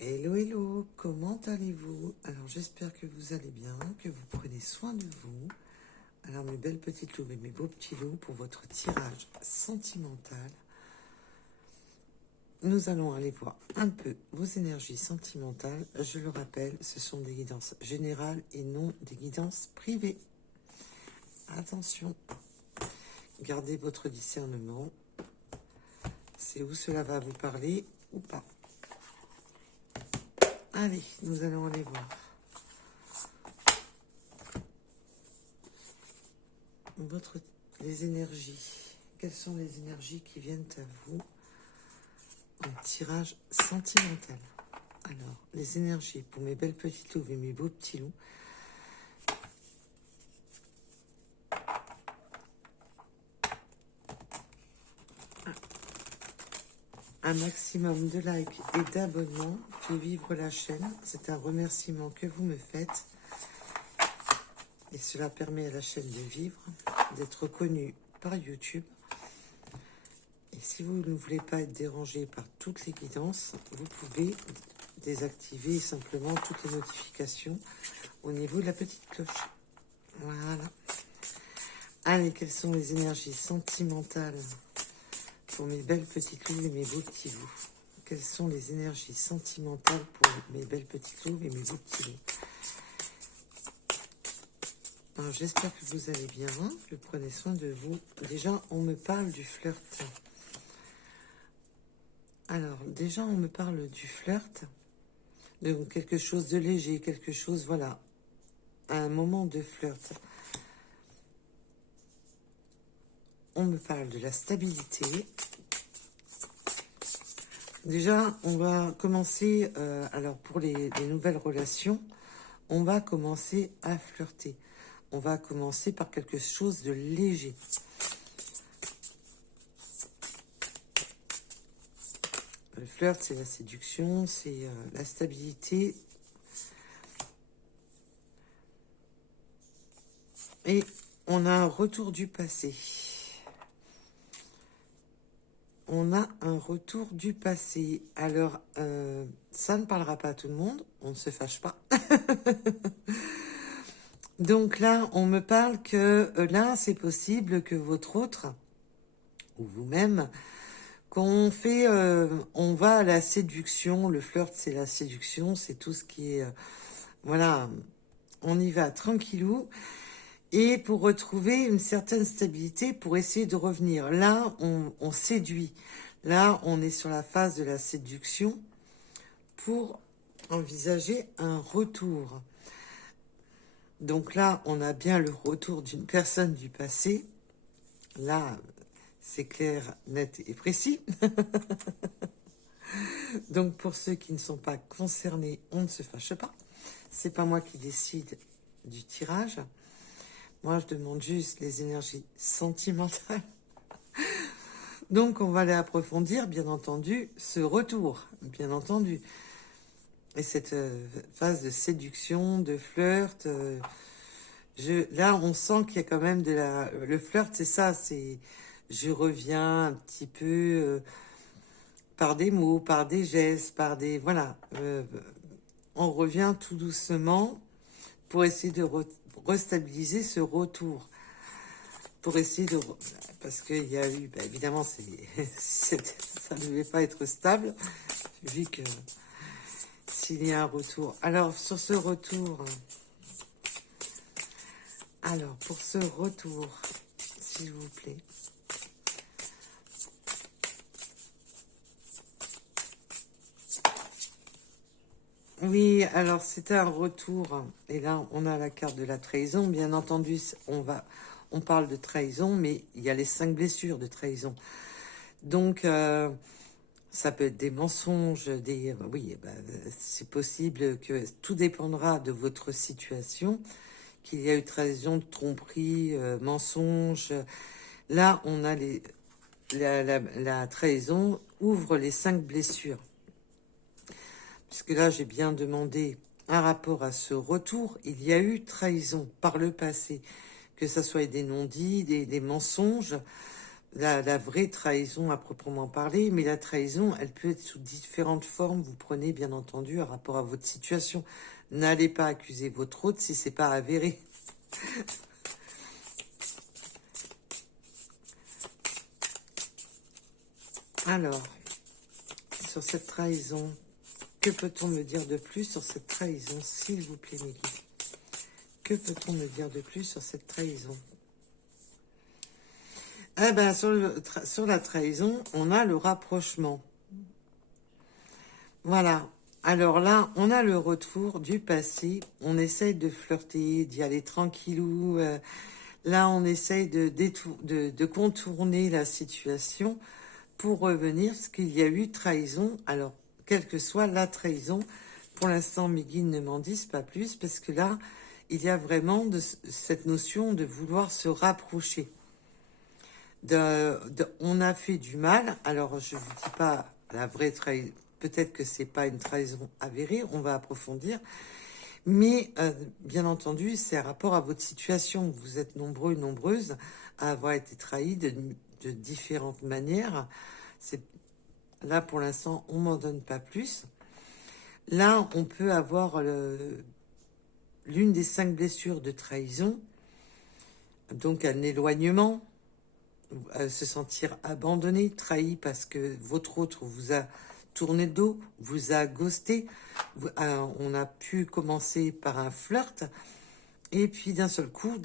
Hello, hello, comment allez-vous? Alors j'espère que vous allez bien, que vous prenez soin de vous. Alors mes belles petites louves et mes beaux petits loups, pour votre tirage sentimental, nous allons aller voir un peu vos énergies sentimentales. Je le rappelle, ce sont des guidances générales et non des guidances privées. Attention, gardez votre discernement. C'est où cela va vous parler ou pas. Allez, nous allons aller voir. Les énergies. Quelles sont les énergies qui viennent à vous en tirage sentimental? Alors, les énergies pour mes belles petites louves et mes beaux petits loups. Un maximum de likes et d'abonnements fait vivre la chaîne. C'est un remerciement que vous me faites. Et cela permet à la chaîne de vivre, d'être connue par YouTube. Et si vous ne voulez pas être dérangé par toutes les guidances, vous pouvez désactiver simplement toutes les notifications au niveau de la petite cloche. Voilà. Allez, quelles sont les énergies sentimentales pour mes belles petites louves et mes beaux petits loups? Quelles sont les énergies sentimentales pour mes belles petites louves et mes beaux petits loups? Alors, j'espère que vous allez bien, que vous prenez soin de vous. Déjà, on me parle du flirt. Alors, déjà, on me parle du flirt, de quelque chose de léger, quelque chose, voilà, un moment de flirt. On me parle de la stabilité. Déjà, on va commencer, alors pour les nouvelles relations, on va commencer à flirter. On va commencer par quelque chose de léger. Le flirt, c'est la séduction, c'est la stabilité. Et on a un retour du passé. On a un retour du passé. Alors, ça ne parlera pas à tout le monde. On ne se fâche pas. Donc là, on me parle que là, c'est possible que votre autre, ou vous-même, qu'on fait, on va à la séduction. Le flirt, c'est la séduction. C'est tout ce qui est... voilà, on y va tranquillou. Et pour retrouver une certaine stabilité, pour essayer de revenir. Là, on séduit. Là, on est sur la phase de la séduction pour envisager un retour. Donc là, on a bien le retour d'une personne du passé. Là, c'est clair, net et précis. Donc pour ceux qui ne sont pas concernés, on ne se fâche pas. C'est pas moi qui décide du tirage. Moi, je demande juste les énergies sentimentales. Donc, on va aller approfondir, bien entendu, ce retour, bien entendu. Et cette phase de séduction, de flirt, là, on sent qu'il y a quand même de la... Le flirt, c'est ça, c'est... Je reviens un petit peu par des mots, par des gestes, par des... Voilà. On revient tout doucement pour essayer de restabiliser ce retour. Pour essayer de... Parce qu'il y a eu... Bah, évidemment, ça ne devait pas être stable, vu que s'il y a un retour. Alors, sur ce retour... Alors, pour ce retour, s'il vous plaît... Oui, alors c'est un retour. Et là, on a la carte de la trahison. Bien entendu, on parle de trahison, mais il y a les 5 blessures de trahison. Donc, ça peut être des mensonges, oui, c'est possible que tout dépendra de votre situation, qu'il y a eu trahison, tromperie, mensonge. Là, on a la trahison ouvre les 5 blessures. Puisque là, j'ai bien demandé un rapport à ce retour. Il y a eu trahison par le passé, que ce soit des non-dits, des mensonges. la vraie trahison à proprement parler, mais la trahison, elle peut être sous différentes formes. Vous prenez bien entendu à rapport à votre situation. N'allez pas accuser votre autre si c'est pas avéré. Alors, sur cette trahison, que peut-on me dire de plus sur cette trahison, s'il vous plaît, mes guides? Que peut-on me dire de plus sur cette trahison? Eh ben, sur la trahison, on a le rapprochement. Voilà. Alors là, on a le retour du passé. On essaye de flirter, d'y aller tranquillou. Là, on essaye de contourner la situation pour revenir, parce qu'il y a eu trahison. Alors, quelle que soit la trahison, pour l'instant, mes guides ne m'en disent pas plus, parce que là, il y a vraiment cette notion de vouloir se rapprocher. On a fait du mal. Alors, je ne vous dis pas la vraie trahison. Peut-être que c'est pas une trahison avérée. On va approfondir. Mais, bien entendu, c'est un rapport à votre situation. Vous êtes nombreux, nombreuses à avoir été trahis de différentes manières. Là, pour l'instant, on m'en donne pas plus. Là, on peut avoir l'une des 5 blessures de trahison. Donc, un éloignement. Se sentir abandonné, trahi parce que votre autre vous a tourné le dos, vous a ghosté. On a pu commencer par un flirt et puis d'un seul coup,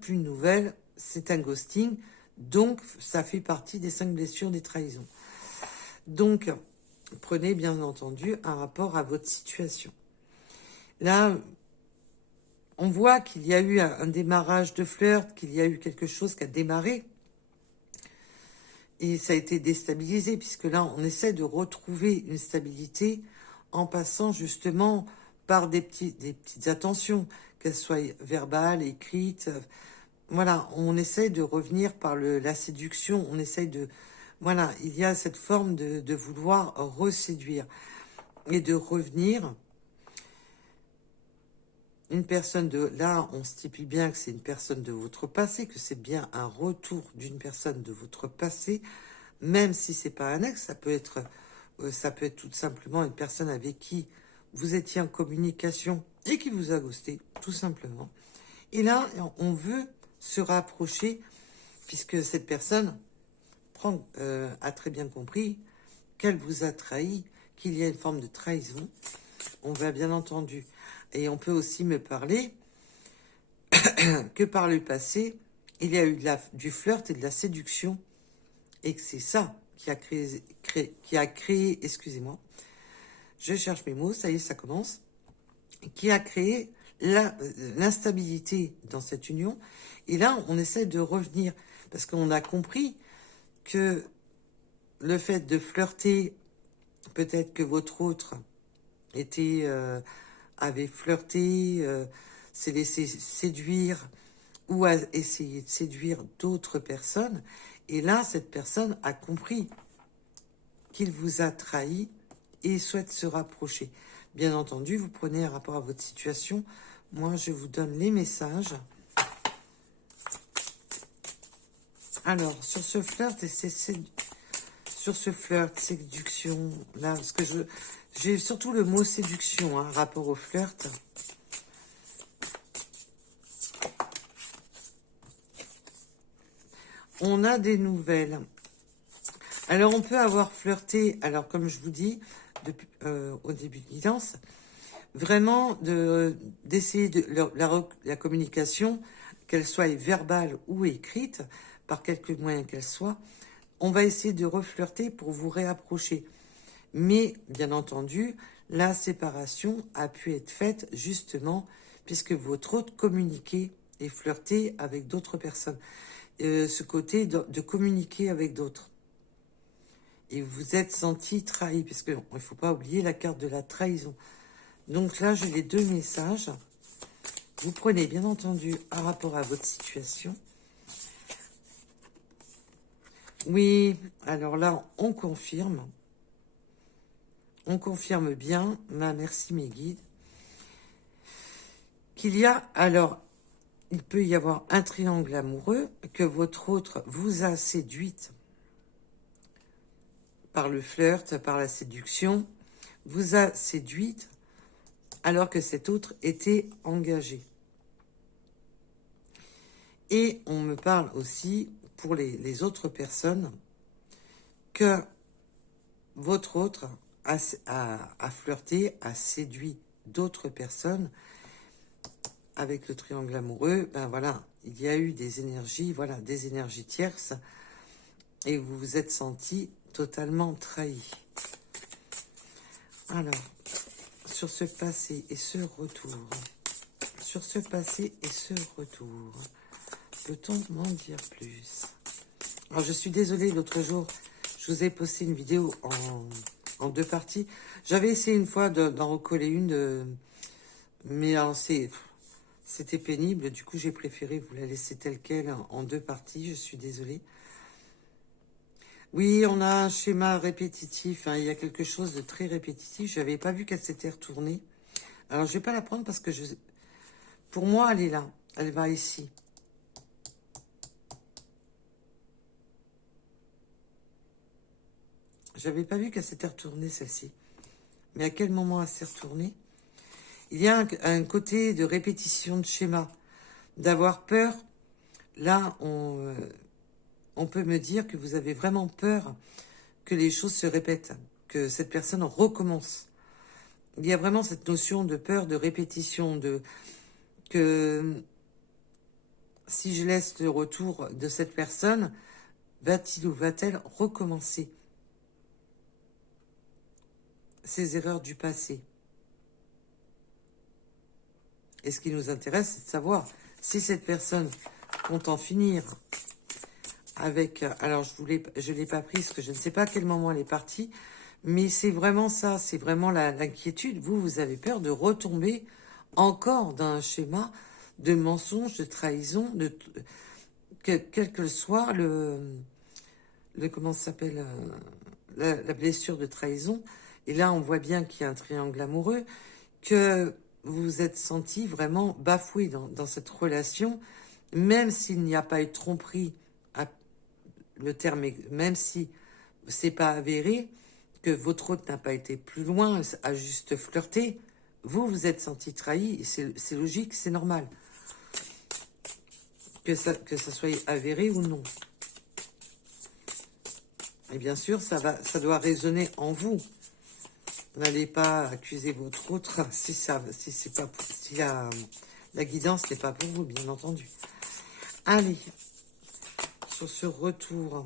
plus de nouvelles, c'est un ghosting. Donc, ça fait partie des 5 blessures des trahisons. Donc, prenez bien entendu un rapport à votre situation. Là, on voit qu'il y a eu un démarrage de flirt, qu'il y a eu quelque chose qui a démarré. Et ça a été déstabilisé, puisque là, on essaie de retrouver une stabilité en passant justement par des petites attentions, qu'elles soient verbales, écrites. Voilà, on essaie de revenir par la séduction, on essaie de... Voilà, il y a cette forme de vouloir reséduire et de revenir. Une personne de... Là, on stipule bien que c'est une personne de votre passé, que c'est bien un retour d'une personne de votre passé, même si c'est pas un ex, ça peut être tout simplement une personne avec qui vous étiez en communication et qui vous a ghosté, tout simplement. Et là, on veut se rapprocher, puisque cette personne a très bien compris qu'elle vous a trahi, qu'il y a une forme de trahison. On va bien entendu... Et on peut aussi me parler que par le passé, il y a eu du flirt et de la séduction. Et que c'est ça qui a créé, excusez-moi, je cherche mes mots, ça y est, ça commence, qui a créé l'instabilité dans cette union. Et là, on essaie de revenir, parce qu'on a compris que le fait de flirter, peut-être que votre autre avait flirté, s'est laissé séduire ou a essayé de séduire d'autres personnes. Et là, cette personne a compris qu'il vous a trahi et souhaite se rapprocher. Bien entendu, vous prenez un rapport à votre situation. Moi, je vous donne les messages. Alors, sur ce flirt et sur ce flirt, séduction, là, parce que j'ai surtout le mot séduction, hein, rapport au flirt. On a des nouvelles. Alors, on peut avoir flirté, alors comme je vous dis, au début de guidance, vraiment d'essayer la communication, qu'elle soit verbale ou écrite, par quelque moyen qu'elle soit, on va essayer de reflirter pour vous réapprocher. Mais, bien entendu, la séparation a pu être faite justement puisque votre autre communiquait et flirtait avec d'autres personnes. Ce côté de communiquer avec d'autres. Et vous êtes senti trahi, parce qu'il ne faut pas oublier la carte de la trahison. Donc là, j'ai les 2 messages. Vous prenez bien entendu un rapport à votre situation. Oui, alors là, on confirme. On confirme bien, merci mes guides, qu'il y a, alors, il peut y avoir un triangle amoureux, que votre autre vous a séduite par le flirt, par la séduction, vous a séduite alors que cet autre était engagé. Et on me parle aussi, pour les autres personnes, que votre autre a flirté, a séduit d'autres personnes. Avec le triangle amoureux, ben voilà, il y a eu des énergies, voilà, des énergies tierces, et vous vous êtes senti totalement trahi. Alors, sur ce passé et ce retour, sur ce passé et ce retour, peut-on m'en dire plus? Alors, je suis désolée, l'autre jour, je vous ai posté une vidéo en 2 parties. J'avais essayé une fois d'en recoller une, mais alors c'était pénible. Du coup, j'ai préféré vous la laisser telle quelle en 2 parties. Je suis désolée. Oui, on a un schéma répétitif. Hein, il y a quelque chose de très répétitif. Je n'avais pas vu qu'elle s'était retournée. Alors, je vais pas la prendre parce que pour moi, elle est là. Elle va ici. J'avais pas vu qu'elle s'était retournée, celle-ci. Mais à quel moment elle s'est retournée? Il y a un côté de répétition de schéma, d'avoir peur. Là, on peut me dire que vous avez vraiment peur que les choses se répètent, que cette personne recommence. Il y a vraiment cette notion de peur, de répétition, que si je laisse le retour de cette personne, va-t-il ou va-t-elle recommencer ces erreurs du passé? Et ce qui nous intéresse, c'est de savoir si cette personne compte en finir avec... Alors, je l'ai pas prise, parce que je ne sais pas à quel moment elle est partie, mais c'est vraiment ça, c'est vraiment l'inquiétude. Vous avez peur de retomber encore dans un schéma de mensonge, de trahison, quel que soit comment ça s'appelle, la blessure de trahison. Et là, on voit bien qu'il y a un triangle amoureux, que vous vous êtes senti vraiment bafoué dans cette relation, même s'il n'y a pas eu de tromperie, le terme, même si c'est pas avéré, que votre hôte n'a pas été plus loin, a juste flirté, vous êtes senti trahi, c'est logique, c'est normal. Que ça soit avéré ou non. Et bien sûr, ça doit résonner en vous. N'allez pas accuser votre autre si la guidance n'est pas pour vous, bien entendu. Allez, sur ce retour.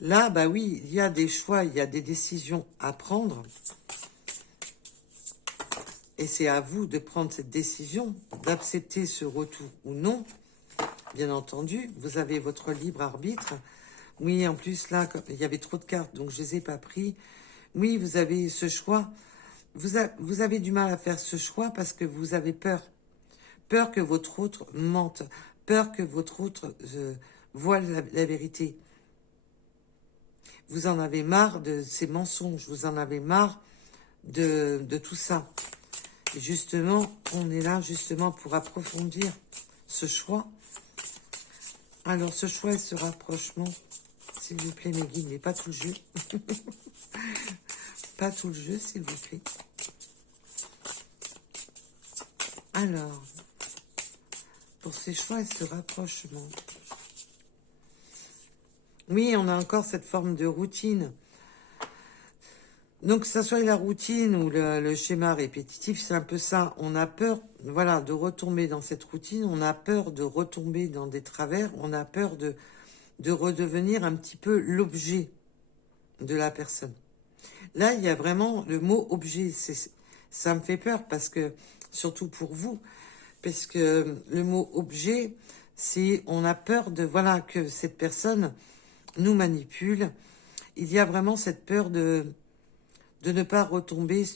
Là, bah oui, il y a des choix, il y a des décisions à prendre. Et c'est à vous de prendre cette décision, d'accepter ce retour ou non. Bien entendu, vous avez votre libre arbitre. Oui, en plus, là, il y avait trop de cartes, donc je ne les ai pas pris. Oui, vous avez ce choix. Vous avez du mal à faire ce choix parce que vous avez peur. Peur que votre autre mente. Peur que votre autre voile la vérité. Vous en avez marre de ces mensonges. Vous en avez marre de tout ça. Et justement, on est là justement pour approfondir ce choix. Alors, ce choix et ce rapprochement, s'il vous plaît, mes guides, mais pas tout le jeu. Pas tout le jeu, s'il vous plaît. Alors, pour ces choix et ce rapprochement. Oui, on a encore cette forme de routine. Donc, que ça soit la routine ou le schéma répétitif, c'est un peu ça. On a peur, voilà, de retomber dans cette routine. On a peur de retomber dans des travers. On a peur de redevenir un petit peu l'objet de la personne. Là, il y a vraiment le mot objet. Ça me fait peur parce que, surtout pour vous, parce que le mot objet, c'est on a peur de, voilà, que cette personne nous manipule. Il y a vraiment cette peur de ne pas retomber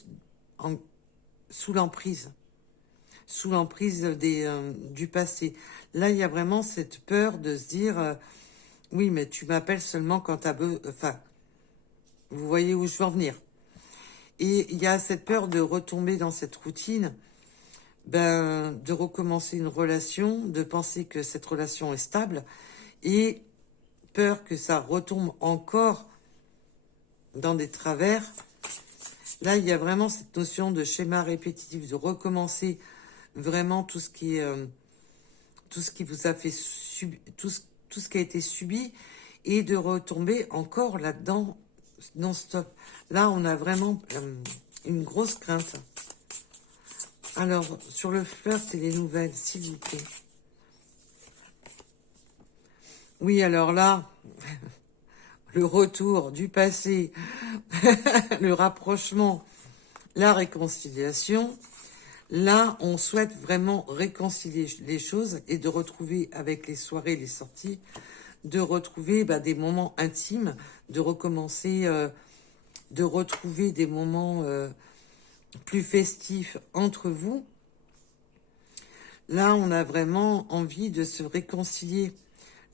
sous l'emprise du passé. Là, il y a vraiment cette peur de se dire, oui, mais tu m'appelles seulement quand tu as besoin. Enfin, vous voyez où je veux en venir. Et il y a cette peur de retomber dans cette routine, de recommencer une relation, de penser que cette relation est stable, et peur que ça retombe encore dans des travers. Là, il y a vraiment cette notion de schéma répétitif, de recommencer vraiment tout ce qui est, tout ce qui vous a fait subir, tout ce qui a été subi, et de retomber encore là-dedans non-stop. Là, on a vraiment une grosse crainte. Alors, sur le flirt et les nouvelles, s'il vous plaît. Oui, alors là, le retour du passé, le rapprochement, la réconciliation. Là, on souhaite vraiment réconcilier les choses et de retrouver avec les soirées, les sorties, de retrouver des moments intimes, de recommencer, de retrouver des moments plus festifs entre vous. Là, on a vraiment envie de se réconcilier.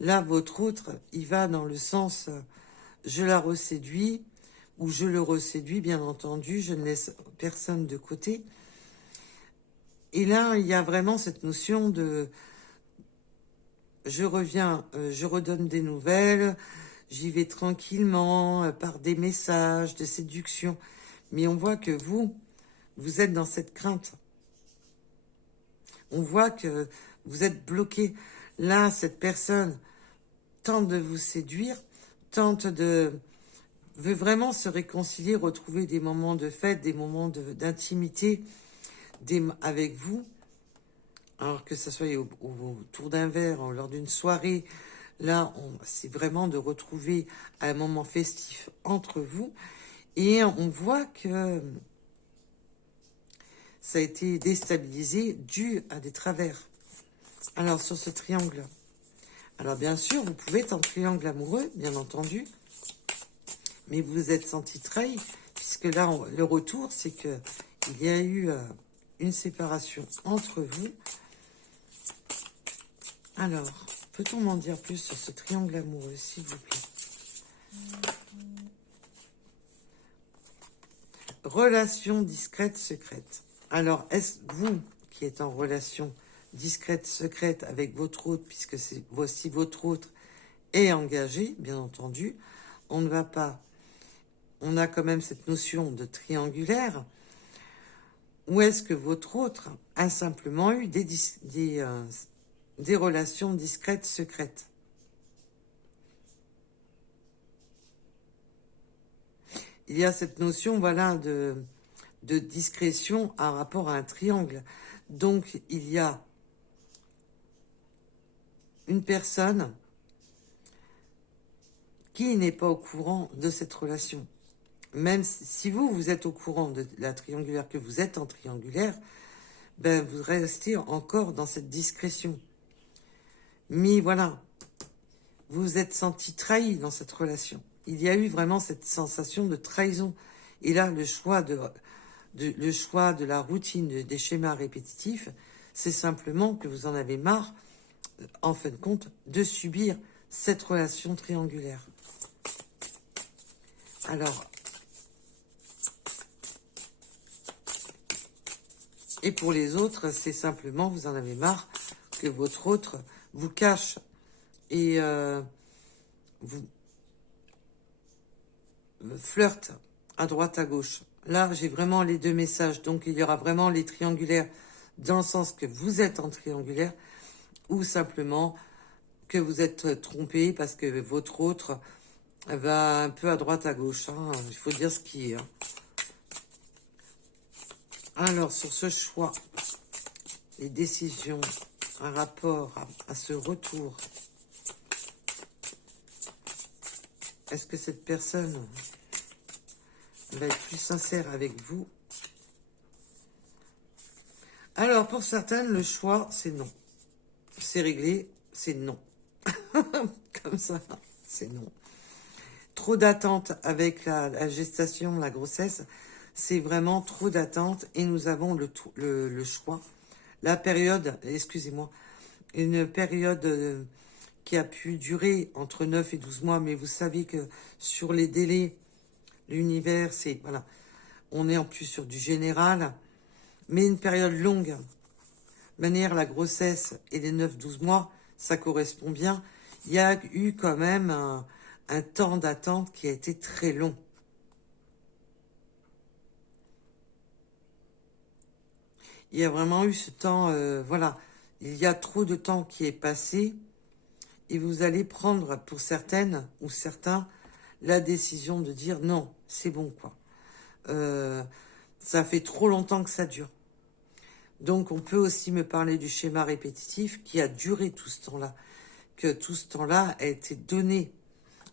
Là, votre autre, il va dans le sens je la reséduis ou je le reséduis, bien entendu, je ne laisse personne de côté. Et là, il y a vraiment cette notion de je reviens, je redonne des nouvelles, j'y vais tranquillement, par des messages de séduction. Mais on voit que vous êtes dans cette crainte. On voit que vous êtes bloqué. Là, cette personne tente de vous séduire, veut vraiment se réconcilier, retrouver des moments de fête, des moments d'intimité avec vous. Alors que ça soit autour d'un verre, lors d'une soirée, là, c'est vraiment de retrouver un moment festif entre vous. Et on voit que ça a été déstabilisé dû à des travers. Alors, sur ce triangle, alors bien sûr, vous pouvez être en triangle amoureux, bien entendu, mais vous vous êtes senti trahi, puisque là, le retour, c'est que il y a eu une séparation entre vous. Alors, peut-on m'en dire plus sur ce triangle amoureux, s'il vous plaît? Relation discrète, secrète. Alors, est-ce vous qui êtes en relation discrète, secrète avec votre autre, puisque c'est voici votre autre est engagé, bien entendu, on ne va pas... On a quand même cette notion de triangulaire. Ou est-ce que votre autre a simplement eu des relations discrètes, secrètes? Il y a cette notion, voilà, de discrétion par rapport à un triangle. Donc, il y a une personne qui n'est pas au courant de cette relation. Même si vous êtes au courant de la triangulaire, que vous êtes en triangulaire, vous restez encore dans cette discrétion. Mais voilà, vous vous êtes senti trahi dans cette relation. Il y a eu vraiment cette sensation de trahison. Et là, le choix de la routine, des schémas répétitifs, c'est simplement que vous en avez marre, en fin de compte, de subir cette relation triangulaire. Alors, et pour les autres, c'est simplement, vous en avez marre que votre autre vous cache et vous flirte à droite, à gauche. Là, j'ai vraiment les deux messages. Donc, il y aura vraiment les triangulaires dans le sens que vous êtes en triangulaire ou simplement que vous êtes trompé parce que votre autre va un peu à droite, à gauche. Hein. Il faut dire ce qui est. Hein. Alors, sur ce choix, les décisions, un rapport à ce retour, est-ce que cette personne va être plus sincère avec vous? Alors, pour certaines, le choix, c'est non. C'est réglé, c'est non. Comme ça, c'est non. Trop d'attente avec la gestation, la grossesse, c'est vraiment trop d'attente et nous avons le choix. La période, excusez-moi, une période qui a pu durer entre 9 et 12 mois, mais vous savez que sur les délais, l'univers, c'est, voilà, on est en plus sur du général, mais une période longue. De manière, la grossesse et les 9-12 mois, ça correspond bien. Il y a eu quand même un temps d'attente qui a été très long. Il y a vraiment eu ce temps, voilà, il y a trop de temps qui est passé et vous allez prendre pour certaines ou certains la décision de dire non, c'est bon quoi. Euh, Ça fait trop longtemps que ça dure. Donc on peut aussi me parler du schéma répétitif qui a duré tout ce temps-là, que tout ce temps-là a été donné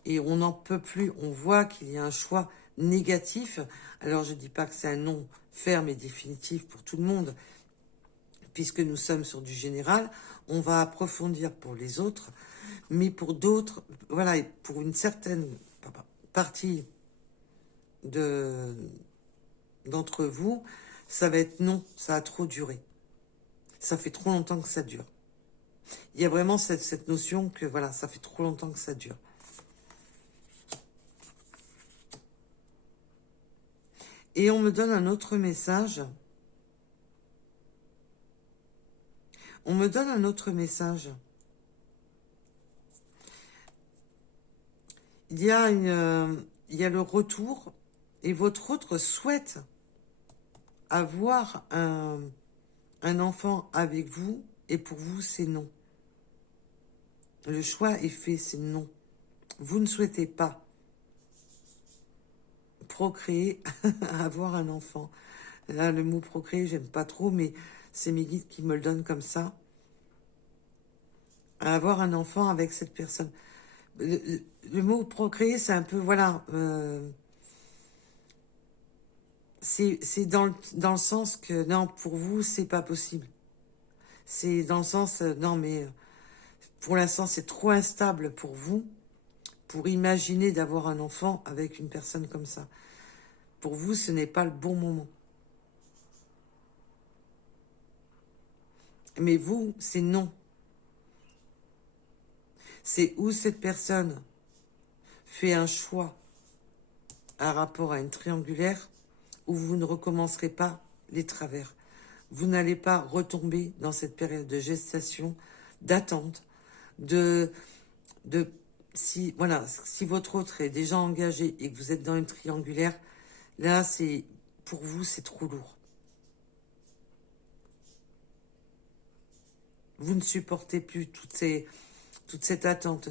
et on n'en peut plus. On voit qu'il y a un choix négatif. Alors je dis pas que c'est un non ferme et définitif pour tout le monde, puisque nous sommes sur du général. On va approfondir pour les autres, mais pour d'autres, voilà, et pour une certaine partie de d'entre vous, ça va être non, ça a trop duré. Ça fait trop longtemps que ça dure. Il y a vraiment cette notion que voilà, ça fait trop longtemps que ça dure. Et on me donne un autre message. On me donne un autre message. Il y a il y a le retour et votre autre souhaite avoir un enfant avec vous et pour vous c'est non. Le choix est fait, c'est non. Vous ne souhaitez pas procréer, avoir un enfant. Là, le mot procréer, j'aime pas trop, mais c'est mes guides qui me le donnent comme ça. Avoir un enfant avec cette personne. Le mot procréer, c'est un peu, voilà, c'est dans le sens que, non, pour vous, c'est pas possible. C'est dans le sens, non, mais pour l'instant, c'est trop instable pour vous, pour imaginer d'avoir un enfant avec une personne comme ça. Pour vous, ce n'est pas le bon moment. Mais vous, c'est non. C'est où cette personne fait un choix à rapport à une triangulaire où vous ne recommencerez pas les travers. Vous n'allez pas retomber dans cette période de gestation, d'attente, de si voilà, si votre autre est déjà engagé et que vous êtes dans une triangulaire, là c'est pour vous c'est trop lourd. Vous ne supportez plus toute cette attente,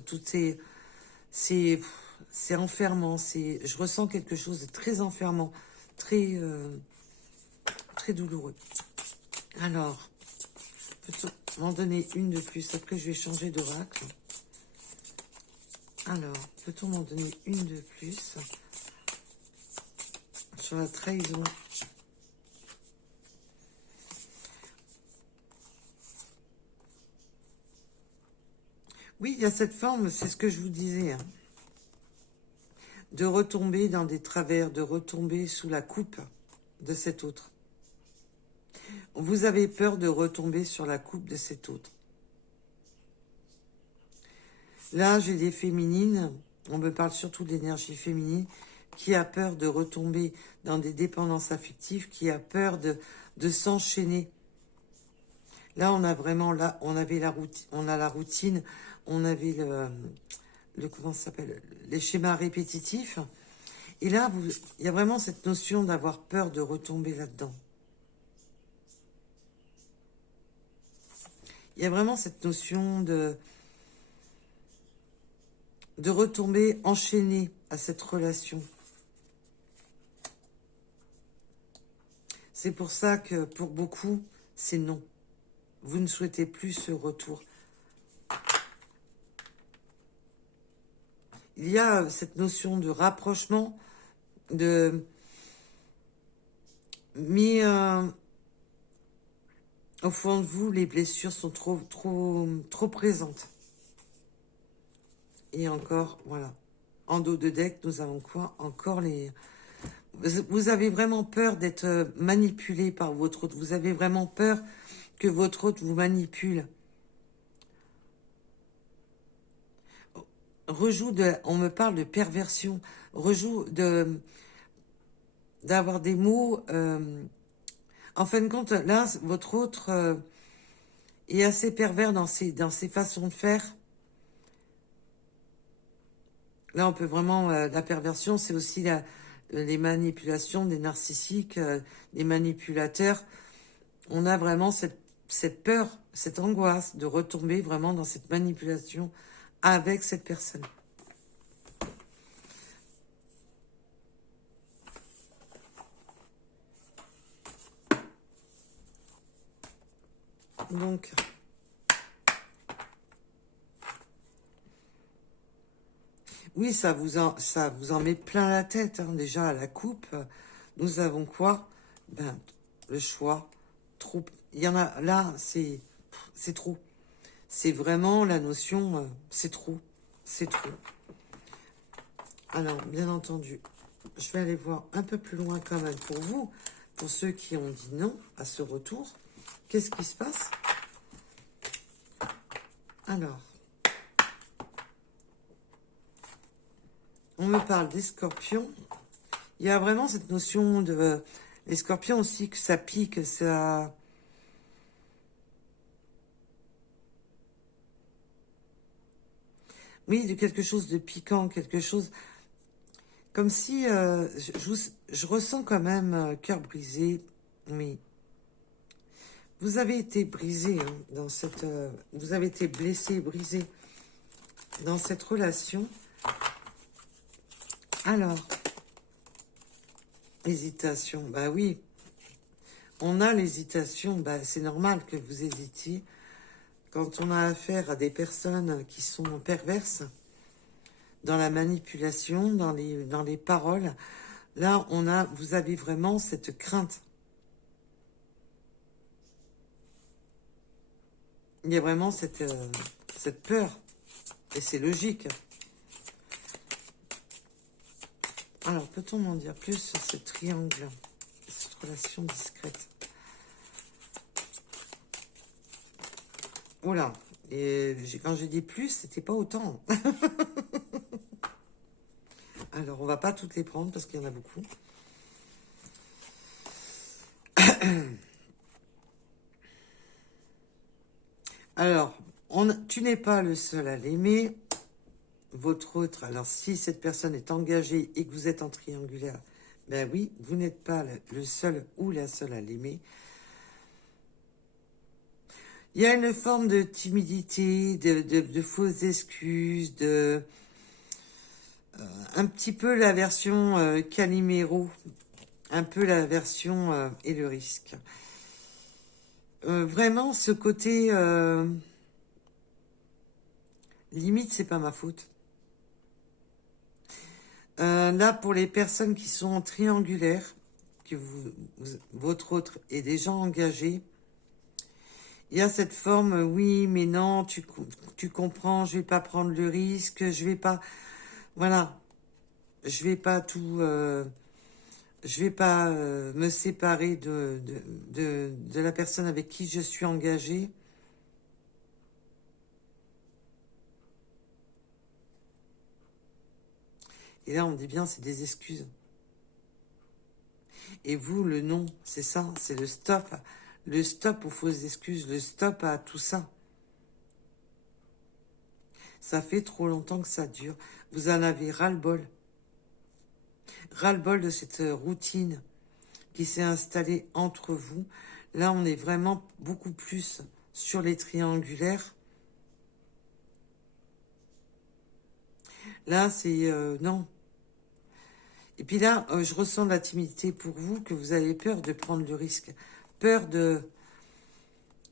c'est enfermant, je ressens quelque chose de très enfermant, très très douloureux. Alors, peut-on m'en donner une de plus? Après, je vais changer d'oracle. Alors, peut-on m'en donner une de plus sur la trahison? Oui, il y a cette forme, c'est ce que je vous disais, hein, de retomber dans des travers, de retomber sous la coupe de cet autre. Vous avez peur de retomber sur la coupe de cet autre. Là, j'ai des féminines, on me parle surtout de l'énergie féminine, qui a peur de retomber dans des dépendances affectives, qui a peur de s'enchaîner. Là, on a vraiment, là, on avait la routine, on a la routine, on avait comment ça s'appelle, les schémas répétitifs. Et là, il y a vraiment cette notion d'avoir peur de retomber là-dedans. Il y a vraiment cette notion de retomber enchaîné à cette relation. C'est pour ça que pour beaucoup, c'est non. Vous ne souhaitez plus ce retour. Il y a cette notion de rapprochement, mais au fond de vous, les blessures sont trop présentes. Et encore, voilà. En dos de deck, nous avons quoi? Encore les... Vous avez vraiment peur d'être manipulé par votre autre. Vous avez vraiment peur que votre autre vous manipule. On me parle de perversion. D'avoir des mots. En fin de compte, là, votre autre est assez pervers dans ses façons de faire. Là, on peut vraiment... la perversion, c'est aussi les manipulations des narcissiques, des manipulateurs. On a vraiment cette peur, cette angoisse de retomber vraiment dans cette manipulation avec cette personne. Donc, oui, ça vous en met plein la tête, hein. Déjà, à la coupe, nous avons quoi? Ben, le choix, trop. Il y en a, là, c'est trop. C'est vraiment la notion, c'est trop. C'est trop. Alors, bien entendu, je vais aller voir un peu plus loin quand même pour vous, pour ceux qui ont dit non à ce retour. Qu'est-ce qui se passe? Alors, on me parle des scorpions. Il y a vraiment cette notion de... Les scorpions aussi, que ça pique, ça... Oui, de quelque chose de piquant, quelque chose... Comme si... je ressens quand même cœur brisé, mais... Vous avez été brisé hein, dans cette... vous avez été blessé, brisé dans cette relation. Alors, hésitation, bah oui. On a l'hésitation, bah c'est normal que vous hésitiez. Quand on a affaire à des personnes qui sont perverses, dans la manipulation, dans les paroles, là, vous avez vraiment cette crainte. Il y a vraiment cette peur. Et c'est logique. Alors, peut-on m'en dire plus sur ce triangle, cette relation discrète? Oh là, et quand j'ai dit plus, c'était pas autant. Alors, on va pas toutes les prendre parce qu'il y en a beaucoup. Alors, tu n'es pas le seul à l'aimer. Votre autre, alors si cette personne est engagée et que vous êtes en triangulaire, ben oui, vous n'êtes pas le seul ou la seule à l'aimer. Il y a une forme de timidité, de fausses excuses, un petit peu la version Calimero, un peu la version et le risque. Vraiment, ce côté limite, c'est pas ma faute. Là, pour les personnes qui sont triangulaires, que votre autre est déjà engagé, il y a cette forme, oui, mais non, tu comprends, je vais pas prendre le risque, je vais pas, voilà, je vais pas je vais pas me séparer de la personne avec qui je suis engagée. Et là, on dit bien, c'est des excuses. Et vous, le non, c'est ça, c'est le stop. Le stop aux fausses excuses, le stop à tout ça. Ça fait trop longtemps que ça dure. Vous en avez ras-le-bol. Ras-le-bol de cette routine qui s'est installée entre vous. Là, on est vraiment beaucoup plus sur les triangulaires. Là, c'est non. Et puis là, je ressens de la timidité pour vous, que vous avez peur de prendre le risque. Peur de...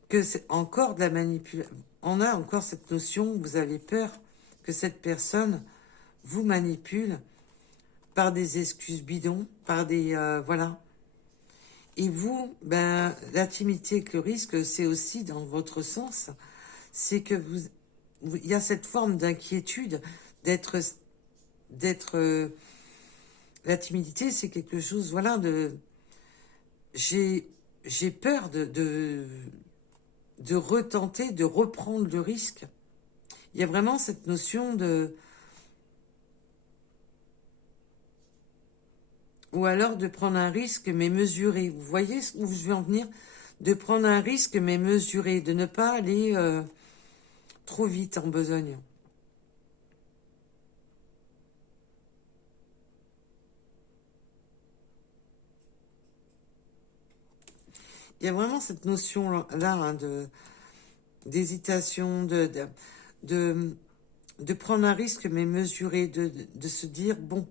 que c'est encore de la manipulation. On a encore cette notion, vous avez peur que cette personne vous manipule par des excuses bidons, par des... voilà. Et vous, ben, la timidité avec le risque, c'est aussi dans votre sens. C'est que il y a cette forme d'inquiétude, d'être... la timidité, c'est quelque chose, voilà, de... J'ai peur de retenter, de reprendre le risque. Il y a vraiment cette notion de... Ou alors de prendre un risque, mais mesuré. Vous voyez où je veux en venir? De prendre un risque, mais mesuré. De ne pas aller trop vite en besogne. Il y a vraiment cette notion-là hein, d'hésitation, de prendre un risque, mais mesuré, de se dire, bon,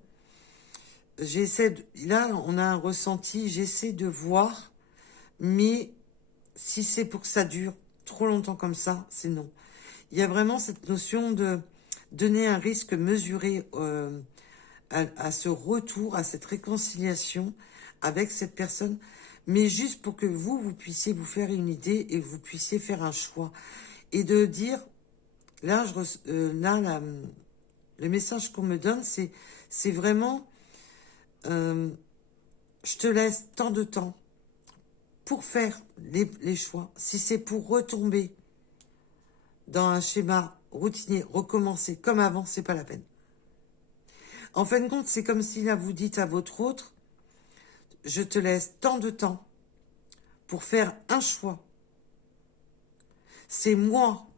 là, on a un ressenti, j'essaie de voir, mais si c'est pour que ça dure trop longtemps comme ça, c'est non. Il y a vraiment cette notion de donner un risque mesuré à ce retour, à cette réconciliation avec cette personne, mais juste pour que vous puissiez vous faire une idée et vous puissiez faire un choix. Et de dire, là, le message qu'on me donne, c'est vraiment, je te laisse tant de temps pour faire les choix. Si c'est pour retomber dans un schéma routinier, recommencer comme avant, c'est pas la peine. En fin de compte, c'est comme si là, vous dites à votre autre, je te laisse tant de temps pour faire un choix. C'est moi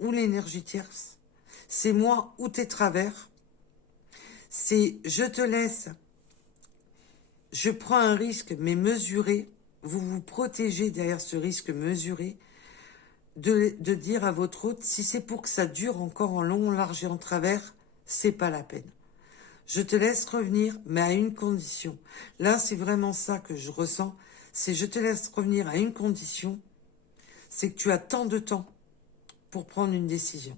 ou l'énergie tierce. C'est moi ou tes travers. C'est je te laisse. Je prends un risque, mais mesuré. Vous vous protégez derrière ce risque mesuré. De dire à votre autre, si c'est pour que ça dure encore en long, en large et en travers, c'est pas la peine. Je te laisse revenir, mais à une condition. Là, c'est vraiment ça que je ressens. C'est je te laisse revenir à une condition. C'est que tu as tant de temps pour prendre une décision.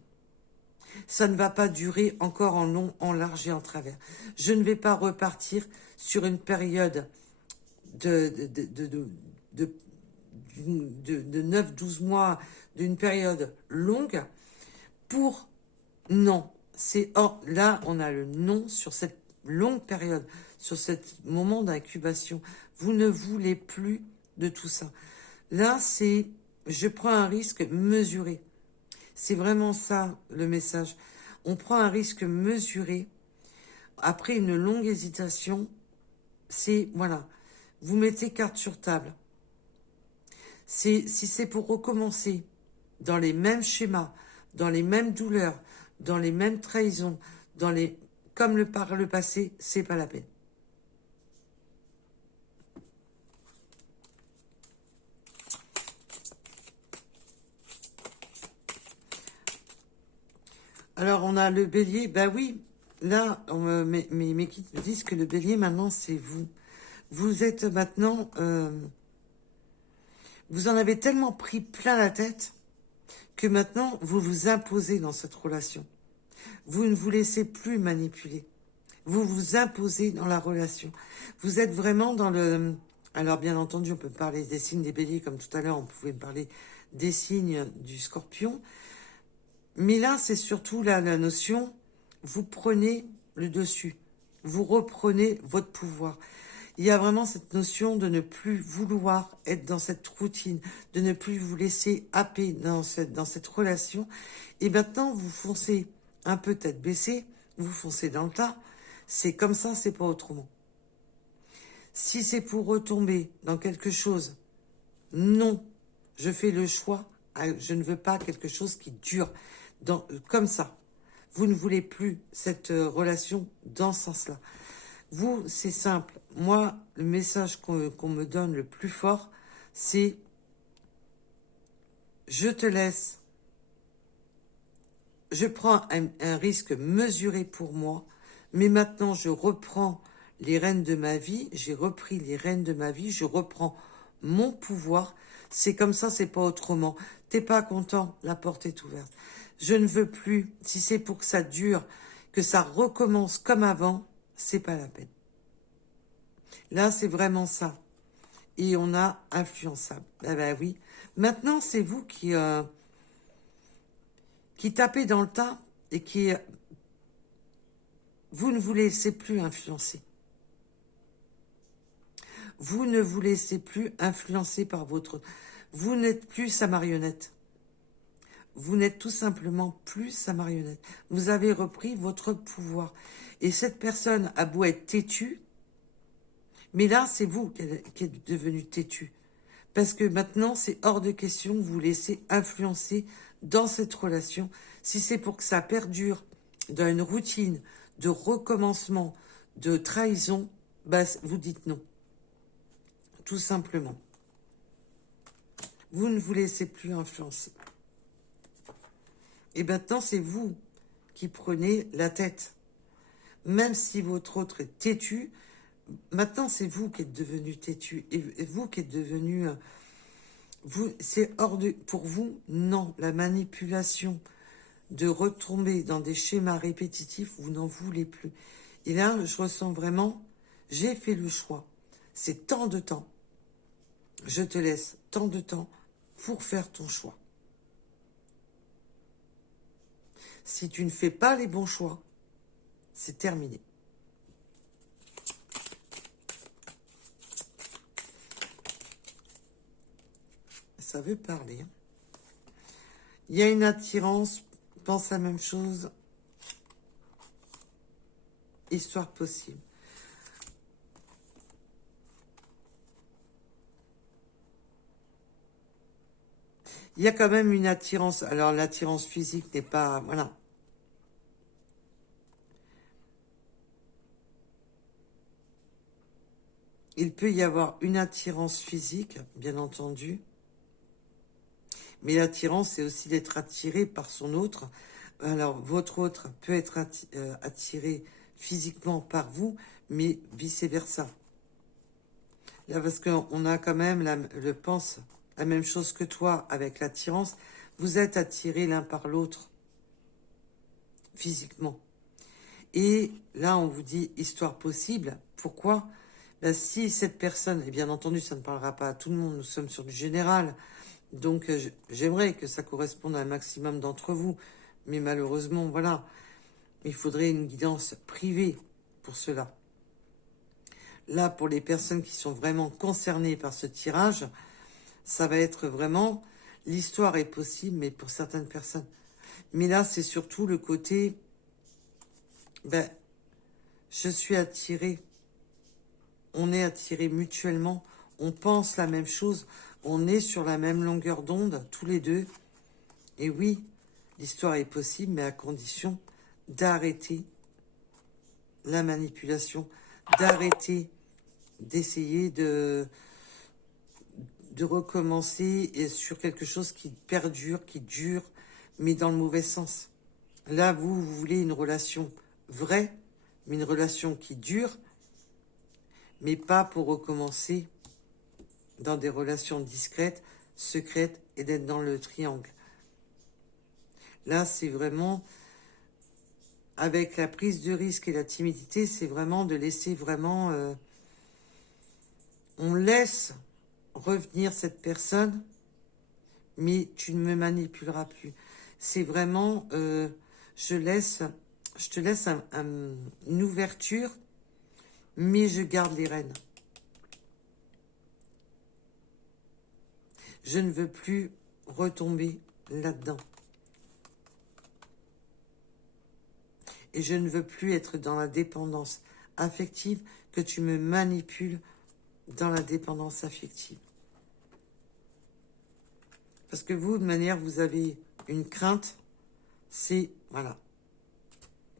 Ça ne va pas durer encore en long, en large et en travers. Je ne vais pas repartir sur une période de 9-12 mois, d'une période longue pour non. Là, on a le non sur cette longue période, sur ce moment d'incubation. Vous ne voulez plus de tout ça. Là, c'est je prends un risque mesuré. C'est vraiment ça le message. On prend un risque mesuré. Après une longue hésitation, voilà. Vous mettez carte sur table. Si c'est pour recommencer dans les mêmes schémas, dans les mêmes douleurs, dans les mêmes trahisons, comme par le passé, c'est pas la peine. Alors, on a le bélier. Ben oui, là, mes guides me disent que le bélier, maintenant, c'est vous. Vous êtes maintenant... vous en avez tellement pris plein la tête que maintenant, vous vous imposez dans cette relation. Vous ne vous laissez plus manipuler. Vous vous imposez dans la relation. Vous êtes vraiment dans le... Alors, bien entendu, on peut parler des signes des béliers, comme tout à l'heure, on pouvait parler des signes du scorpion. Mais là, c'est surtout la notion, vous prenez le dessus. Vous reprenez votre pouvoir. Il y a vraiment cette notion de ne plus vouloir être dans cette routine, de ne plus vous laisser happer dans cette relation. Et maintenant, vous foncez un peu tête baissée, vous foncez dans le tas. C'est comme ça, c'est pas autrement. Si c'est pour retomber dans quelque chose, non, je fais le choix, je ne veux pas quelque chose qui dure comme ça. Vous ne voulez plus cette relation dans ce sens-là. Vous, c'est simple. Moi, le message qu'on me donne le plus fort, c'est je te laisse. Je prends un risque mesuré pour moi, mais maintenant je reprends les rênes de ma vie, j'ai repris les rênes de ma vie, je reprends mon pouvoir. C'est comme ça, c'est pas autrement. T'es pas content, la porte est ouverte. Je ne veux plus, si c'est pour que ça dure, que ça recommence comme avant, c'est pas la peine. Là, c'est vraiment ça. Et on a influençable. Ah ben oui. Maintenant, c'est vous qui tapez dans le tas et vous ne vous laissez plus influencer. Vous ne vous laissez plus influencer par votre... Vous n'êtes plus sa marionnette. Vous n'êtes tout simplement plus sa marionnette. Vous avez repris votre pouvoir. Et cette personne a beau être têtue, mais là, c'est vous qui êtes devenu têtu. Parce que maintenant, c'est hors de question que vous vous laissez influencer dans cette relation. Si c'est pour que ça perdure dans une routine de recommencement, de trahison, bah, vous dites non. Tout simplement. Vous ne vous laissez plus influencer. Et maintenant, c'est vous qui prenez la tête. Même si votre autre est têtu, maintenant, c'est vous qui êtes devenu têtu. Et vous qui êtes devenu... c'est hors de... Pour vous, non. La manipulation de retomber dans des schémas répétitifs, vous n'en voulez plus. Et là, je ressens vraiment, j'ai fait le choix. C'est tant de temps. Je te laisse tant de temps pour faire ton choix. Si tu ne fais pas les bons choix, c'est terminé. Ça veut parler. Il y a une attirance, pense la même chose. Histoire possible. Il y a quand même une attirance. Alors, l'attirance physique n'est pas... Voilà. Il peut y avoir une attirance physique, bien entendu. Mais l'attirance, c'est aussi d'être attiré par son autre. Alors, votre autre peut être attiré physiquement par vous, mais vice-versa. Là, parce qu'on a quand même, la même chose que toi avec l'attirance. Vous êtes attirés l'un par l'autre, physiquement. Et là, on vous dit histoire possible. Pourquoi? Ben, si cette personne, et bien entendu, ça ne parlera pas à tout le monde, nous sommes sur du général, donc j'aimerais que ça corresponde à un maximum d'entre vous, mais malheureusement, voilà, il faudrait une guidance privée pour cela. Là, pour les personnes qui sont vraiment concernées par ce tirage, ça va être vraiment, l'histoire est possible, mais pour certaines personnes. Mais là, c'est surtout le côté, ben, je suis attiré, on est attiré mutuellement, on pense la même chose, on est sur la même longueur d'onde, tous les deux. Et oui, l'histoire est possible, mais à condition d'arrêter la manipulation, d'arrêter d'essayer de recommencer sur quelque chose qui perdure, qui dure, mais dans le mauvais sens. Là, vous voulez une relation vraie, mais une relation qui dure, mais pas pour recommencer dans des relations discrètes, secrètes, et d'être dans le triangle. Là, c'est vraiment, avec la prise de risque et la timidité, c'est vraiment de laisser vraiment... on laisse revenir cette personne, mais tu ne me manipuleras plus. C'est vraiment, je te laisse une ouverture, mais je garde les rênes. Je ne veux plus retomber là-dedans. Et je ne veux plus être dans la dépendance affective, que tu me manipules dans la dépendance affective. Parce que vous, de manière, vous avez une crainte, c'est, voilà,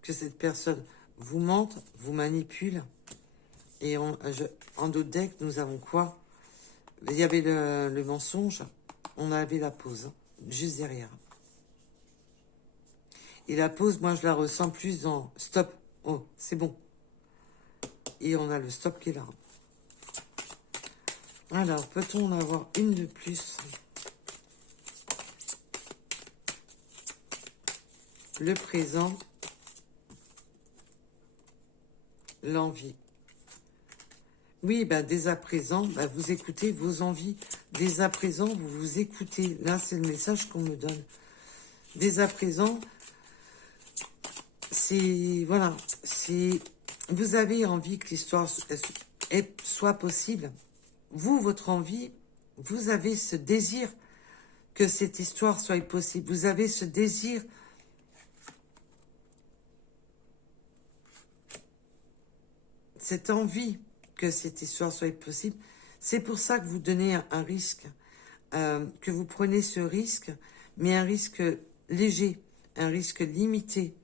que cette personne vous mente, vous manipule. Et en d'autres decks, nous avons quoi? Il y avait le mensonge, on avait la pause, hein, juste derrière. Et la pause, moi, je la ressens plus dans stop. Oh, c'est bon. Et on a le stop qui est là. Alors, peut-on en avoir une de plus? Le présent. L'envie. Oui, ben, dès à présent, ben, vous écoutez vos envies. Dès à présent, vous vous écoutez. Là, c'est le message qu'on me donne. Dès à présent, c'est... Voilà. C'est... Vous avez envie que l'histoire soit possible. Vous, votre envie, vous avez ce désir que cette histoire soit possible. Vous avez ce désir... Cette envie que cette histoire soit possible, c'est pour ça que vous donnez un risque, que vous prenez ce risque, mais un risque léger, un risque limité.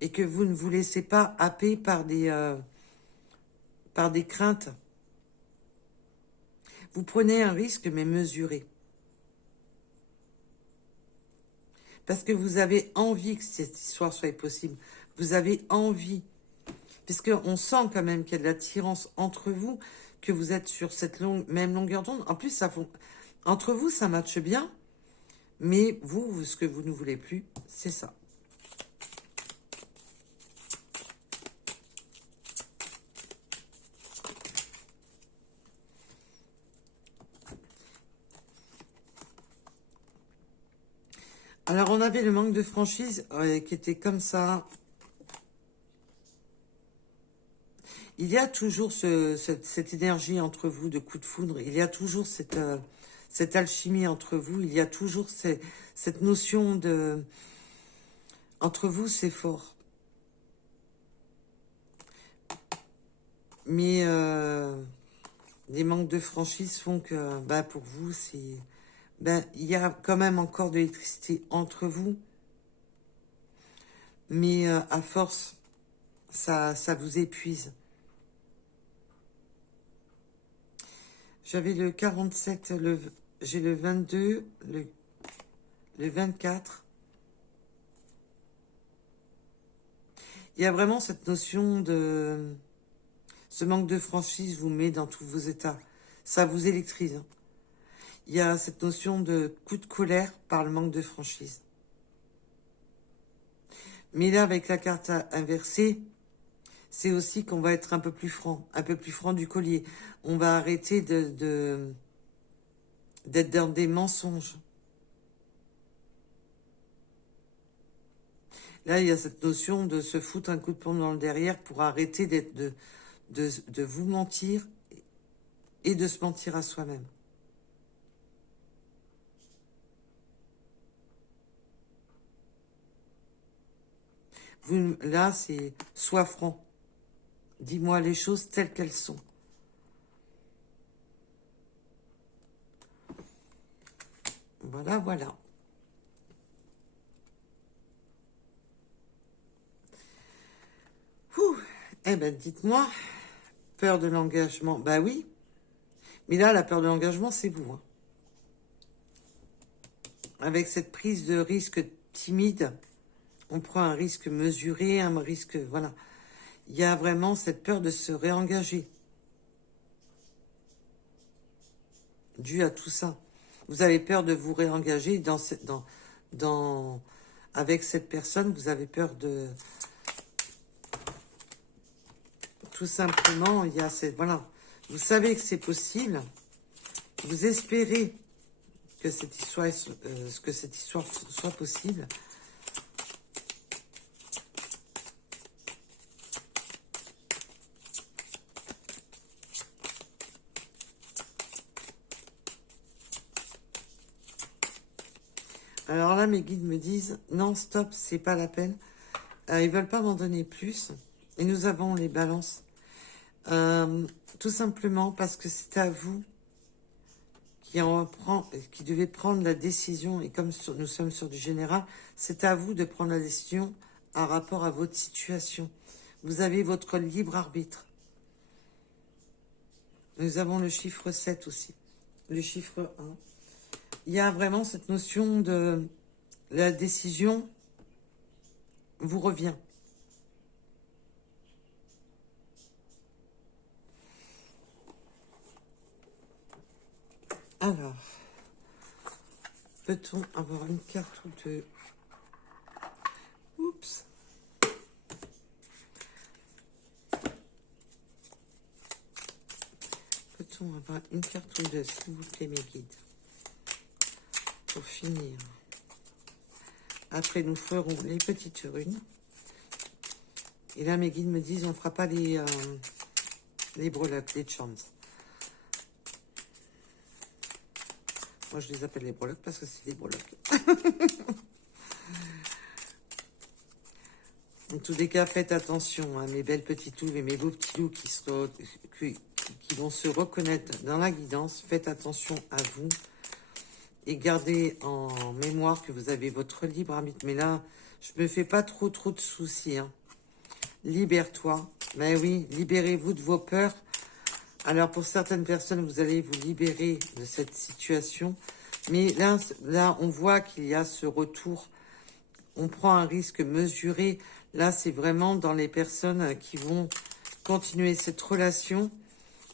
Et que vous ne vous laissez pas happer par des craintes. Vous prenez un risque, mais mesuré. Parce que vous avez envie que cette histoire soit possible. Vous avez envie. Puisqu'on sent quand même qu'il y a de l'attirance entre vous, que vous êtes sur cette même longueur d'onde. En plus, entre vous, ça matche bien. Mais vous, ce que vous ne voulez plus, c'est ça. Alors, on avait le manque de franchise qui était comme ça. Il y a toujours cette énergie entre vous de coup de foudre. Il y a toujours cette alchimie entre vous. Il y a toujours cette notion de... Entre vous, c'est fort. Mais les manques de franchise font que, bah, pour vous, c'est... Ben, il y a quand même encore de l'électricité entre vous. Mais à force, ça vous épuise. J'avais le 47, j'ai le 22, le 24. Il y a vraiment cette notion de... Ce manque de franchise vous met dans tous vos états. Ça vous électrise. Hein. Il y a cette notion de coup de colère par le manque de franchise. Mais là, avec la carte inversée, c'est aussi qu'on va être un peu plus franc du collier. On va arrêter d'être dans des mensonges. Là, il y a cette notion de se foutre un coup de pompe dans le derrière pour arrêter de vous mentir et de se mentir à soi-même. Là, c'est sois franc. Dis-moi les choses telles qu'elles sont. Voilà, voilà. Ouh. Eh ben, dites-moi, peur de l'engagement. Bah oui. Mais là, la peur de l'engagement, c'est vous. Hein. Avec cette prise de risque timide, on prend un risque mesuré, un risque... Voilà. Il y a vraiment cette peur de se réengager. Dû à tout ça. Vous avez peur de vous réengager avec cette personne. Vous avez peur de... Tout simplement, il y a cette... Voilà. Vous savez que c'est possible. Vous espérez que cette histoire soit possible. Alors là, mes guides me disent, non, stop, c'est pas la peine. Ils veulent pas m'en donner plus. Et nous avons les balances. Tout simplement parce que c'est à vous qui devez prendre la décision. Et comme nous sommes sur du général, c'est à vous de prendre la décision en rapport à votre situation. Vous avez votre libre arbitre. Nous avons le chiffre 7 aussi. Le chiffre 1. Il y a vraiment cette notion de la décision vous revient. Alors, peut-on avoir une carte ou deux? Oups. Peut-on avoir une carte ou deux, s'il vous plaît, mes guides? Pour finir. Après, nous ferons les petites runes. Et là, mes guides me disent, on ne fera pas les breloques, les charms. Moi, je les appelle les breloques parce que c'est des breloques. En tous les cas, faites attention, hein, mes belles petites louves et mes beaux petits loups qui vont se reconnaître dans la guidance. Faites attention à vous. Et gardez en mémoire que vous avez votre libre arbitre. Mais là, je me fais pas trop de soucis. Hein. Libère-toi. Ben oui, libérez-vous de vos peurs. Alors, pour certaines personnes, vous allez vous libérer de cette situation. Mais là, on voit qu'il y a ce retour. On prend un risque mesuré. Là, c'est vraiment dans les personnes qui vont continuer cette relation,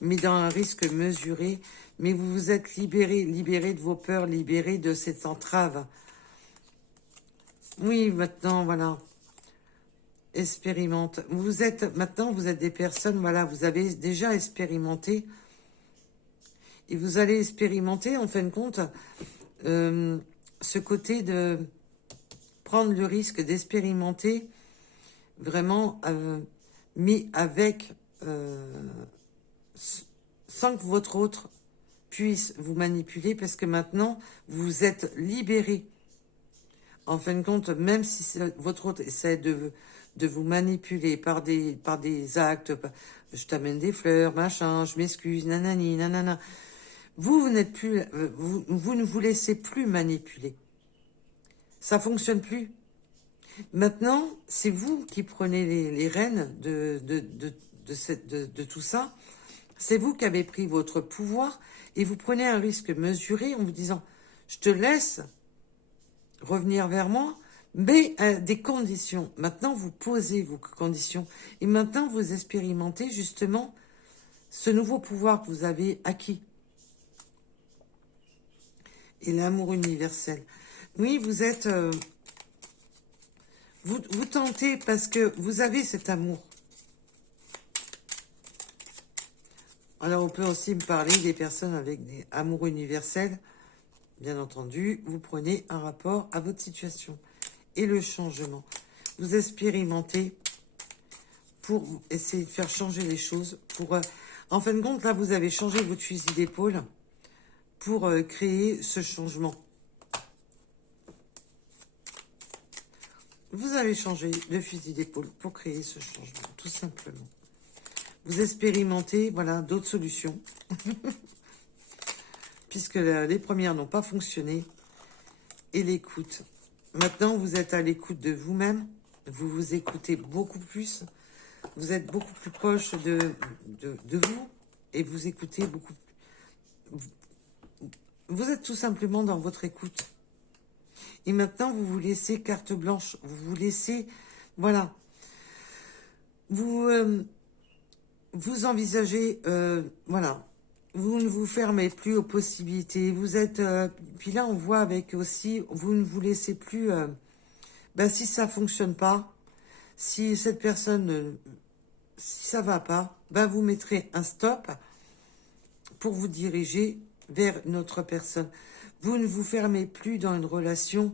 mais dans un risque mesuré. Mais vous vous êtes libéré de vos peurs, libéré de cette entrave. Oui, maintenant, voilà. Expérimente. Maintenant, vous êtes des personnes, voilà, vous avez déjà expérimenté. Et vous allez expérimenter, en fin de compte, ce côté de prendre le risque d'expérimenter vraiment, mais avec, sans que votre autre puisse vous manipuler, parce que maintenant, vous êtes libéré. En fin de compte, même si votre autre essaie de vous manipuler par des actes, je t'amène des fleurs, machin, je m'excuse, nanani, nanana. Vous n'êtes plus, vous ne vous laissez plus manipuler. Ça fonctionne plus. Maintenant, c'est vous qui prenez les rênes de tout ça. C'est vous qui avez pris votre pouvoir et vous prenez un risque mesuré en vous disant, je te laisse revenir vers moi, mais à des conditions. Maintenant, vous posez vos conditions et maintenant, vous expérimentez justement ce nouveau pouvoir que vous avez acquis. Et l'amour universel. Oui, vous êtes... vous tentez parce que vous avez cet amour. Alors, on peut aussi me parler des personnes avec des amours universels. Bien entendu, vous prenez un rapport à votre situation et le changement. Vous expérimentez pour essayer de faire changer les choses. En fin de compte, là, vous avez changé votre fusil d'épaule pour créer ce changement. Vous avez changé de fusil d'épaule pour créer ce changement, tout simplement. Vous expérimentez, voilà, d'autres solutions. Puisque les premières n'ont pas fonctionné. Et l'écoute. Maintenant, vous êtes à l'écoute de vous-même. Vous vous écoutez beaucoup plus. Vous êtes beaucoup plus proche de vous. Et vous écoutez beaucoup plus. Vous êtes tout simplement dans votre écoute. Et maintenant, vous vous laissez carte blanche. Vous vous laissez... Voilà. Vous envisagez... voilà. Vous ne vous fermez plus aux possibilités. Vous êtes... puis là, on voit avec aussi... Vous ne vous laissez plus... si ça fonctionne pas, si cette personne... si ça va pas, vous mettrez un stop pour vous diriger vers une autre personne. Vous ne vous fermez plus dans une relation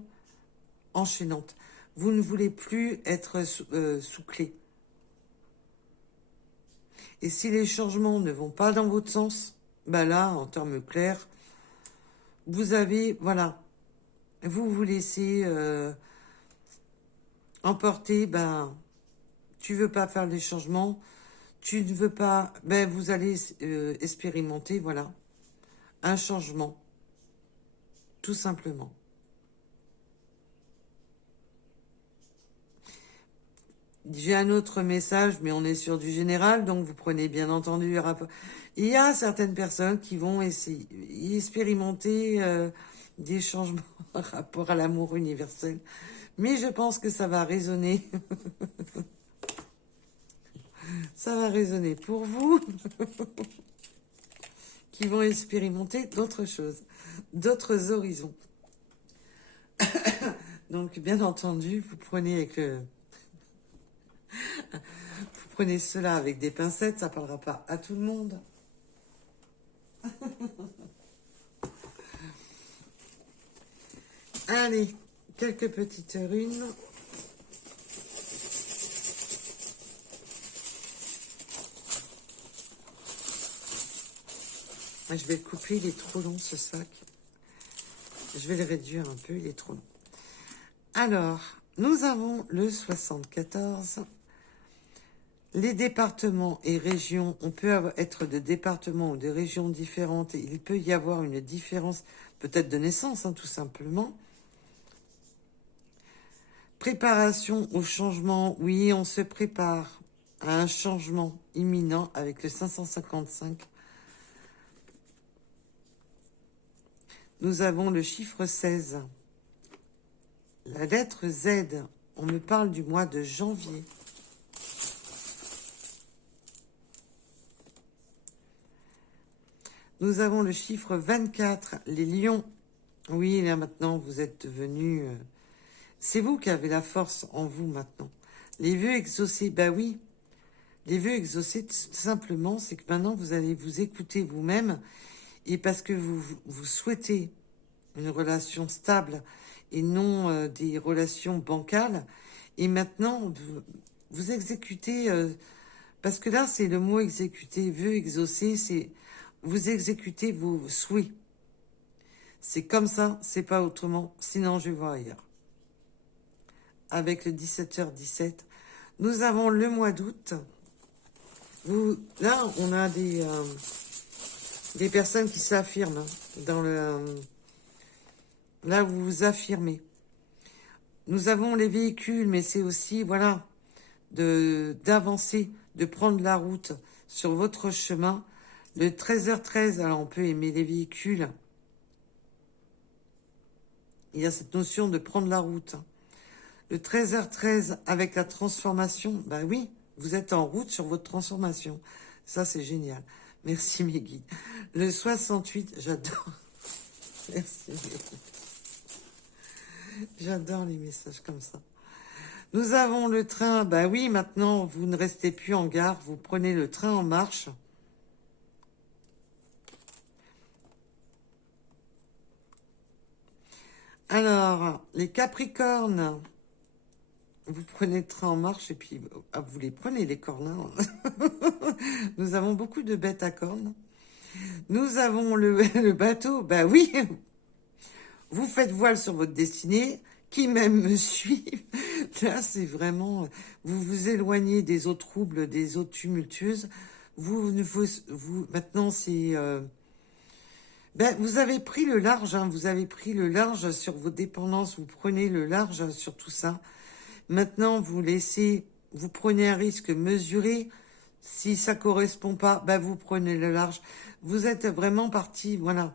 enchaînante. Vous ne voulez plus être sous clé. Et si les changements ne vont pas dans votre sens, là, en termes clairs, vous avez, voilà, vous vous laissez emporter, tu veux pas faire les changements, tu ne veux pas, vous allez expérimenter, voilà, un changement. Tout simplement. J'ai un autre message, mais on est sur du général, donc vous prenez bien entendu le rapport. Il y a certaines personnes qui vont essayer, expérimenter des changements par rapport à l'amour universel. Mais je pense que ça va résonner. Ça va résonner pour vous. Qui vont expérimenter d'autres choses, d'autres horizons. Donc, bien entendu, vous prenez avec le... Vous prenez cela avec des pincettes, ça ne parlera pas à tout le monde. Allez, quelques petites runes. Je vais le couper, il est trop long ce sac. Je vais le réduire un peu, il est trop long. Alors, nous avons le 74. Les départements et régions, on peut être de départements ou de régions différentes. Et il peut y avoir une différence, peut-être de naissance, tout simplement. Préparation au changement. Oui, on se prépare à un changement imminent avec le 555. Nous avons le chiffre 16. La lettre Z. On me parle du mois de janvier. Nous avons le chiffre 24. Les lions. Oui, là maintenant, vous êtes devenus... c'est vous qui avez la force en vous maintenant. Les vœux exaucés, bah oui. Les vœux exaucés, tout simplement, c'est que maintenant, vous allez vous écouter vous-même. Et parce que vous souhaitez une relation stable et non des relations bancales. Et maintenant, vous exécutez... parce que là, c'est le mot exécuter, vœux exaucés, c'est... Vous exécutez vos souhaits. C'est comme ça, c'est pas autrement. Sinon, je vais voir ailleurs. Avec le 17h17. Nous avons le mois d'août. Là, on a des personnes qui s'affirment. Dans là, vous vous affirmez. Nous avons les véhicules, mais c'est aussi, voilà, d'avancer, de prendre la route sur votre chemin. Le 13h13, alors on peut aimer les véhicules. Il y a cette notion de prendre la route. Le 13h13 avec la transformation, bah oui, vous êtes en route sur votre transformation. Ça, c'est génial. Merci, mes guides. Le 68, j'adore. Merci, mes guides. J'adore les messages comme ça. Nous avons le train. Bah oui, maintenant, vous ne restez plus en gare. Vous prenez le train en marche. Alors, les Capricornes. Vous prenez le train en marche et puis vous les prenez, les cornes. Hein. Nous avons beaucoup de bêtes à cornes. Nous avons le bateau. Bah oui, vous faites voile sur votre destinée. Qui même me suit. Là, c'est vraiment... Vous vous éloignez des eaux troubles, des eaux tumultueuses. Maintenant, c'est... ben, vous avez pris le large. Hein, vous avez pris le large sur vos dépendances. Vous prenez le large sur tout ça. Maintenant, vous prenez un risque mesuré. Si ça correspond pas, bah vous prenez le large. Vous êtes vraiment parti, voilà.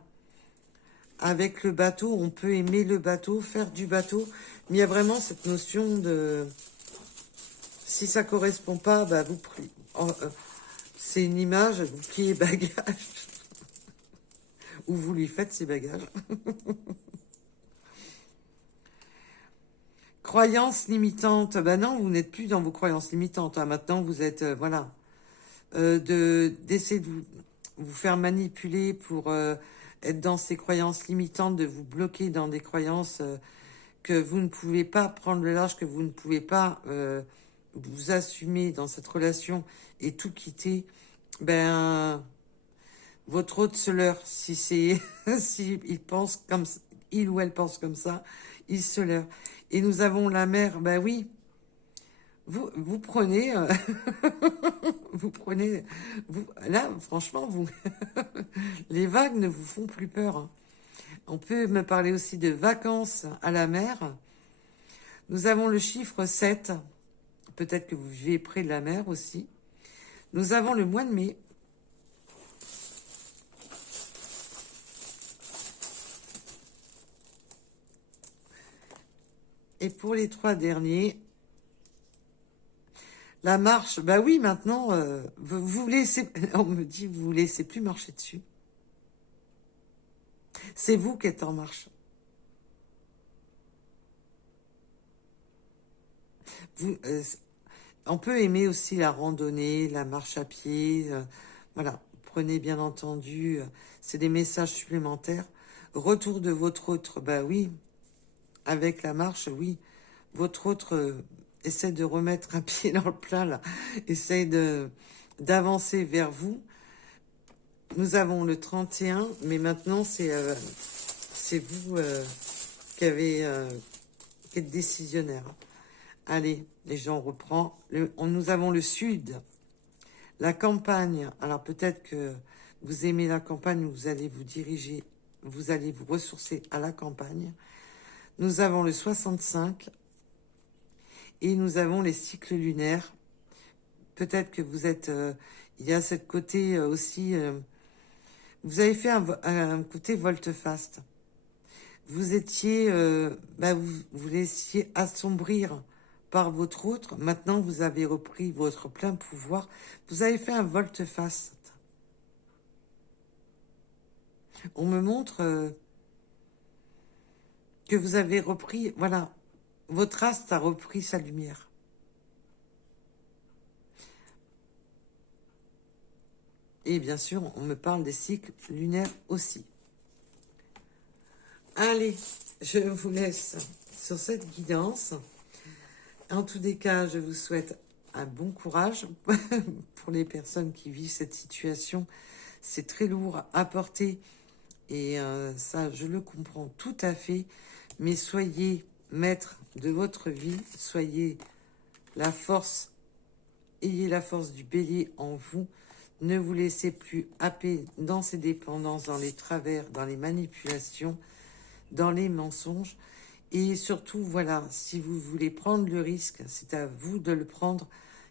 Avec le bateau, on peut aimer le bateau, faire du bateau. Mais il y a vraiment cette notion de... Si ça correspond pas, bah vous prenez... c'est une image, vous pliez bagages. Ou vous lui faites ses bagages. Croyances limitantes. Ben non, vous n'êtes plus dans vos croyances limitantes. Hein. Maintenant, vous êtes, voilà, d'essayer de vous faire manipuler pour être dans ces croyances limitantes, de vous bloquer dans des croyances que vous ne pouvez pas prendre le large, que vous ne pouvez pas vous assumer dans cette relation et tout quitter. Ben, votre autre se leurre. Si c'est, si il ou elle pense comme ça, il se leurre. Et nous avons la mer, ben oui, vous prenez, vous prenez, là, franchement, les vagues ne vous font plus peur. Hein. On peut me parler aussi de vacances à la mer. Nous avons le chiffre 7, peut-être que vous vivez près de la mer aussi. Nous avons le mois de mai. Et pour les 3 derniers, la marche, bah oui, maintenant, vous laissez, on me dit, vous laissez plus marcher dessus. C'est vous qui êtes en marche. On peut aimer aussi la randonnée, la marche à pied, voilà. Prenez bien entendu, c'est des messages supplémentaires. Retour de votre autre, bah oui, avec la marche, oui. Votre autre essaie de remettre un pied dans le plat, là. Essaie d'avancer vers vous. Nous avons le 31, mais maintenant, c'est vous qui êtes décisionnaire. Allez, les gens, on reprend. Nous avons le sud, la campagne. Alors, peut-être que vous aimez la campagne, vous allez vous diriger, vous allez vous ressourcer à la campagne. Nous avons le 65 et nous avons les cycles lunaires. Peut-être que vous êtes... il y a cette côté aussi... vous avez fait un côté volte-face. vous étiez, vous laissiez assombrir par votre autre. Maintenant, vous avez repris votre plein pouvoir. Vous avez fait un volte-face. On me montre que vous avez repris, voilà, votre astre a repris sa lumière. Et bien sûr, on me parle des cycles lunaires aussi. Allez, je vous laisse sur cette guidance. En tous les cas, je vous souhaite un bon courage pour les personnes qui vivent cette situation. C'est très lourd à porter et ça, je le comprends tout à fait. Mais soyez maître de votre vie, soyez la force, ayez la force du bélier en vous. Ne vous laissez plus happer dans ces dépendances, dans les travers, dans les manipulations, dans les mensonges. Et surtout, voilà, si vous voulez prendre le risque, c'est à vous de le prendre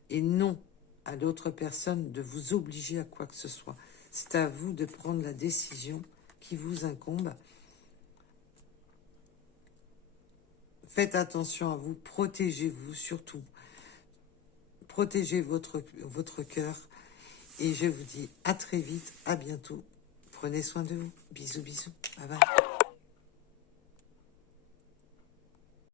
et non à l'autre personne de vous obliger à quoi que ce soit. C'est à vous de prendre la décision qui vous incombe. Faites attention à vous, protégez-vous surtout. Protégez votre cœur. Et je vous dis à très vite, à bientôt. Prenez soin de vous. Bisous, bisous. Bye bye.